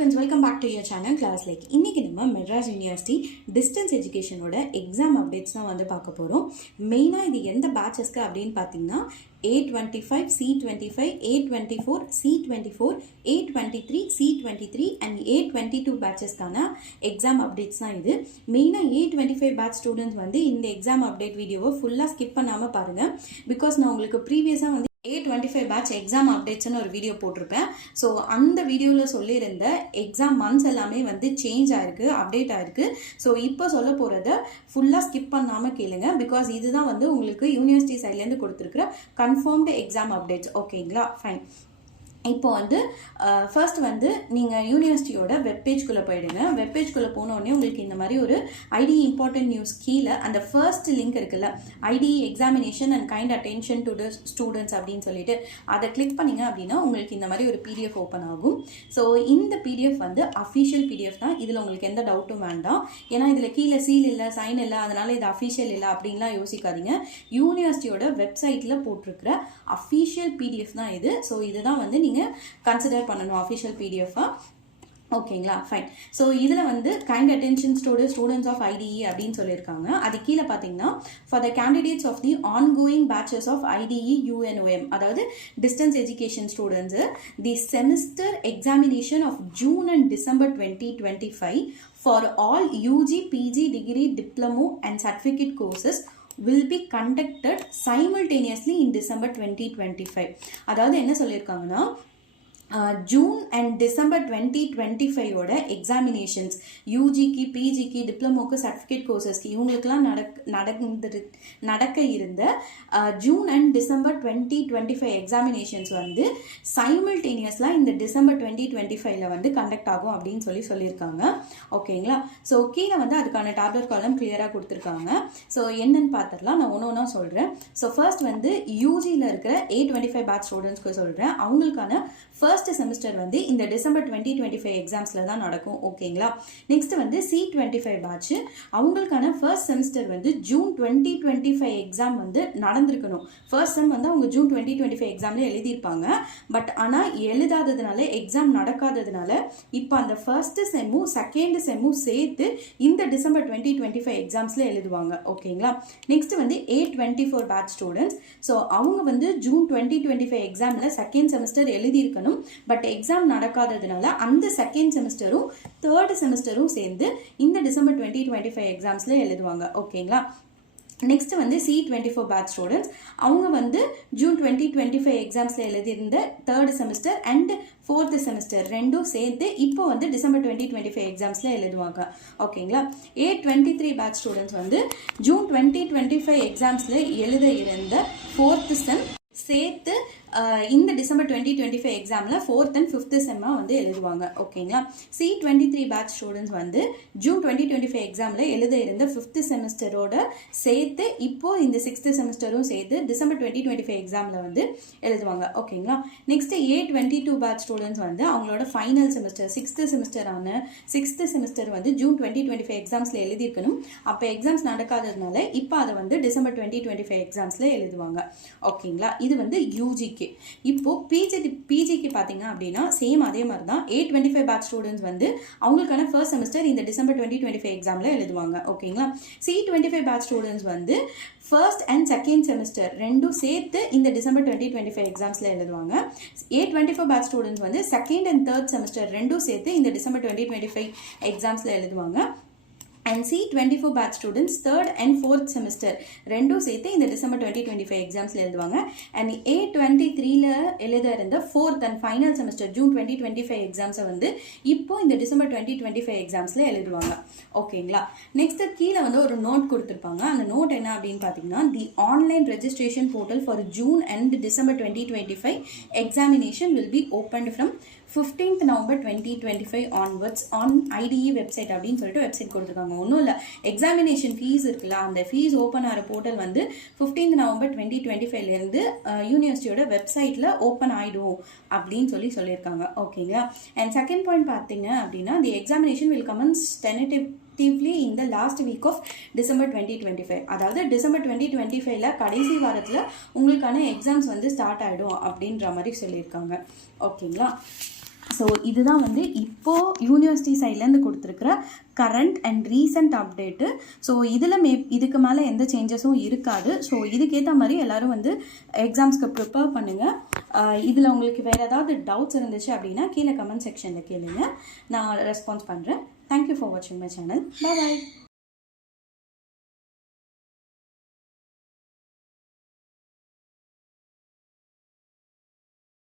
friends, welcome back to your channel Class Lake. இன்னைக்கு நம்ம Madras university distance எஜுகேஷனோட exam updates தான் வந்து பார்க்க போகிறோம். மெயினாக இது எந்த பேட்சஸ்க்கு அப்படின்னு பார்த்தீங்கன்னா A25, C25, A24, C24, A23, C23 and A22 பேட்சஸ்க்கான exam updates தான் இது. மெயினாக A25 பேட்ச் ஸ்டூடெண்ட்ஸ் வந்து இந்த எக்ஸாம் அப்டேட் வீடியோவை ஃபுல்லாக ஸ்கிப் பண்ணாமல் பாருங்கள். பிகாஸ் நான் உங்களுக்கு ப்ரீவியஸாக வந்து A25 பேட்ச் எக்ஸாம் அப்டேட்ஸ்னு ஒரு வீடியோ போட்டிருப்பேன். ஸோ அந்த வீடியோவில் சொல்லியிருந்த எக்ஸாம் மந்த்ஸ் எல்லாமே வந்து சேஞ்ச் ஆயிருக்கு, அப்டேட் ஆயிருக்கு. ஸோ இப்போ சொல்ல போகிறத ஃபுல்லாக ஸ்கிப் பண்ணாமல் கேளுங்க. பிகாஸ் இதுதான் வந்து உங்களுக்கு யூனிவர்சிட்டி சைட்லேருந்து கொடுத்துருக்குற கன்ஃபார்ம்டு எக்ஸாம் அப்டேட்ஸ். ஓகேங்களா, ஃபைன். இப்போ வந்து ஃபர்ஸ்ட் வந்து நீங்கள் யூனிவர்சிட்டியோட வெப்பேஜ்குள்ளே போயிடுங்க. வெப்பேஜ்குள்ளே போனோடனே உங்களுக்கு இந்த மாதிரி ஒரு ஐடி இம்பார்ட்டன்ட் நியூஸ் கீழே அந்த ஃபர்ஸ்ட் லிங்க் இருக்குல்ல, ID examination and kind attention to the students அப்படின்னு சொல்லிட்டு அதை கிளிக் பண்ணிங்க அப்படின்னா உங்களுக்கு இந்த மாதிரி ஒரு பிடிஎஃப் ஓப்பன் ஆகும். ஸோ இந்த பிடிஎஃப் வந்து அஃபிஷியல் பிடிஎஃப் தான். இதில் உங்களுக்கு எந்த டவுட்டும் வேண்டாம். ஏன்னா இதில் கீழே சீல் இல்லை, சைன் இல்லை, அதனால இது அஃபிஷியல் இல்லை அப்படின்லாம் யோசிக்காதீங்க. யூனிவர்சிட்டியோட வெப்சைட்டில் போட்டிருக்கிற அஃபிஷியல் பிடிஎஃப் தான் இது. ஸோ இதுதான் வந்து நீங்கள் கன்சிடர் பண்ணணும் அஃபிஷியல் பிடிஎஃபா. ஓகேங்களா, ஃபைன். ஸோ இதில் வந்து kind attention students of IDE அப்படின்னு சொல்லியிருக்காங்க. அது கீழே பார்த்தீங்கன்னா for the candidates of the ongoing batches of IDE UNOM, அதாவது distance education students, the semester examination of June and December 2025 for all UG, PG, degree, diploma and certificate courses will be conducted simultaneously in December 2025. அதாவது என்ன சொல்லியிருக்காங்கன்னா June and December 2025ஓட examinations யூஜிக்கு, பிஜிக்கு, டிப்ளமோக்கு, certificate கோர்சஸ்க்கு இவங்களுக்குலாம் நடக்க இருந்த ஜூன் அண்ட் டிசம்பர் 2025 எக்ஸாமினேஷன்ஸ் வந்து சைமல்டேனியஸ்லாம் இந்த டிசம்பர் 2025 வந்து கண்டக்ட் ஆகும் அப்படின்னு சொல்லியிருக்காங்க. ஓகேங்களா, ஸோ கீழே வந்து அதுக்கான டாப்லெட் காலம் கிளியராக கொடுத்துருக்காங்க. ஸோ என்னன்னு பார்த்துடலாம், நான் ஒன்று ஒன்றா சொல்கிறேன். ஸோ ஃபர்ஸ்ட் வந்து யூஜியில் இருக்கிற A25 பேட்ச் ஸ்டூடெண்ட்ஸ்க்கு சொல்கிறேன். அவங்களுக்கான ஃபர்ஸ்ட் செமஸ்டர் வந்து இந்த டிசம்பர் 2025 எக்ஸாம்ஸில் தான் நடக்கும். ஓகேங்களா, நெக்ஸ்ட் வந்து C25 பேட்ச், அவங்களுக்கான ஃபர்ஸ்ட் செமஸ்டர் வந்து ஜூன் 2025 எக்ஸாம் வந்து நடந்திருக்கணும். ஃபர்ஸ்ட் செம் வந்து அவங்க ஜூன் 2025 எக்ஸாம்ல எழுதியிருப்பாங்க. பட் ஆனால் எழுதாததுனால, எக்ஸாம் நடக்காததுனால இப்போ அந்த ஃபர்ஸ்ட் செம்மும் செகண்ட் செம்மும் சேர்த்து இந்த டிசம்பர் 2025 எக்ஸாம்ஸில் எழுதுவாங்க. ஓகேங்களா, நெக்ஸ்ட் வந்து A24 பேட்ச் ஸ்டூடெண்ட்ஸ். ஸோ அவங்க வந்து ஜூன் 2025 எக்ஸாமில் செகண்ட் செமஸ்டர் எழுதியிருக்கணும். பட் எக்ஸாம் நடக்காததுனால அந்த செகண்ட் செமஸ்டரும் தேர்ட் செமஸ்டரும் சேர்ந்து இந்த டிசம்பர் 2025 எக்ஸாம்ஸ்ல எழுதுவாங்க. ஓகேங்களா, நெக்ஸ்ட் வந்து C24 பேட்ச் ஸ்டூடெண்ட்ஸ், அவங்க வந்து ஜூன் 2025 எக்ஸாம்ஸ்ல எழுதியிருந்த third semester and fourth semester ரெண்டும் சேர்த்து இப்போ வந்து டிசம்பர் 2025 எக்ஸாம்ஸ்ல எழுதுவாங்க. ஓகேங்களா, A23 பேட்ச் ஸ்டூடெண்ட்ஸ் வந்து ஜூன் 2025 எக்ஸாம்ஸ்ல எழுத இருந்த ஃபோர்த் செம் சேர்த்து இந்த டிசம்பர் 2025 எக்ஸாமில் ஃபோர்த் அண்ட் ஃபிஃப்த் செம்மாக வந்து எழுதுவாங்க. ஓகேங்களா, C23 பேட்ச் ஸ்டூடெண்ட்ஸ் வந்து ஜூன் 2025 எக்ஸாமில் எழுத இருந்த ஃபிஃப்த் செமஸ்டரோட சேர்த்து இப்போ இந்த சிக்ஸ்த் செமஸ்டரும் சேர்த்து டிசம்பர் 2025 எக்ஸாமில் வந்து எழுதுவாங்க. ஓகேங்களா, நெக்ஸ்ட் A22 பேட்ச் ஸ்டூடெண்ட்ஸ் வந்து அவங்களோட ஃபைனல் செமஸ்டர் சிக்ஸ்த் செமஸ்டர் வந்து ஜூன் 2025 எக்ஸாம்ஸில் எழுதியிருக்கணும். அப்போ எக்ஸாம்ஸ் நடக்காததுனால இப்போ அதை வந்து டிசம்பர் 2025 எக்ஸாம்ஸில் எழுதுவாங்க. ஓகேங்களா, இது வந்து யூஜிக்கு. இப்போ பிஜிக்கு பார்த்தீங்க அப்படின்னா சேம் அதே மாதிரி தான். A25 பேட்ச் ஸ்டூடெண்ட்ஸ் வந்து அவங்களுக்கான ஃபர்ஸ்ட் செமஸ்டர் இந்த டிசம்பர் 2025 எக்ஸாமில் எழுதுவாங்க. ஓகேங்களா, C25 பேட்ச் ஸ்டூடெண்ட்ஸ் வந்து ஃபர்ஸ்ட் அண்ட் செகண்ட் செமஸ்டர் ரெண்டும் சேர்த்து இந்த டிசம்பர் 2025 எக்ஸாம்ஸில் எழுதுவாங்க. A24 பேட்ச் ஸ்டூடெண்ட்ஸ் வந்து செகண்ட் அண்ட் தேர்ட் செமஸ்டர் ரெண்டும் சேர்த்து இந்த டிசம்பர் 2025 எக்ஸாம்ஸில் எழுதுவாங்க. And C24 batch students third and fourth semester ரெண்டும் சேர்த்து இந்த டிசம்பர் 2025 எக்ஸாம்ஸில் எழுதுவாங்க. அண்ட் A23ல எழுத இருந்த fourth and final semester June 2025 எக்ஸாம்ஸை வந்து இப்போ இந்த டிசம்பர் 2025 எக்ஸாம்ஸில் எழுதுவாங்க. ஓகேங்களா, நெக்ஸ்ட் கீழே வந்து ஒரு நோட் கொடுத்துருப்பாங்க. அந்த நோட் என்ன அப்படின்னு பார்த்தீங்கன்னா, the online registration portal for June and December 2025 examination will be opened from 15th November 2025 onwards on IDE website அப்படின்னு சொல்லிட்டு வெப்சைட் கொடுத்துருக்காங்க. ஒன்றும் இல்லை, எக்ஸாமினேஷன் ஃபீஸ் இருக்குல்ல, அந்த ஃபீஸ் ஓப்பன் ஆகிற போர்ட்டல் வந்து 15th November 2025 யூனிவர்சிட்டியோட வெப்சைட்டில் ஓப்பன் ஆகிடும் அப்படின்னு சொல்லியிருக்காங்க. ஓகேங்களா, அண்ட் செகண்ட் பாயிண்ட் பார்த்தீங்க அப்படின்னா, தி examination will commence tentatively in the last week of December 2025. அதாவது டிசம்பர் 2025ல கடைசி வாரத்தில் உங்களுக்கான எக்ஸாம்ஸ் வந்து ஸ்டார்ட் ஆகிடும் அப்படின்ற மாதிரி சொல்லியிருக்காங்க. ஓகேங்களா, ஸோ இதுதான் வந்து இப்போது யூனிவர்சிட்டி சைட்லேருந்து கொடுத்துருக்குற current and recent update. So இதில் இதுக்கு மேலே எந்த சேஞ்சஸும் இருக்காது. ஸோ இதுக்கேற்ற மாதிரி எல்லோரும் வந்து எக்ஸாம்ஸ்க்கு ப்ரிப்பேர் பண்ணுங்கள். இதில் உங்களுக்கு வேறு ஏதாவது டவுட்ஸ் இருந்துச்சு அப்படின்னா கீழே கமெண்ட் செக்ஷனில் கேளுங்க, நான் ரெஸ்பான்ஸ் பண்ணுறேன். தேங்க்யூ ஃபார் வாட்சிங் மை சேனல். பாய்.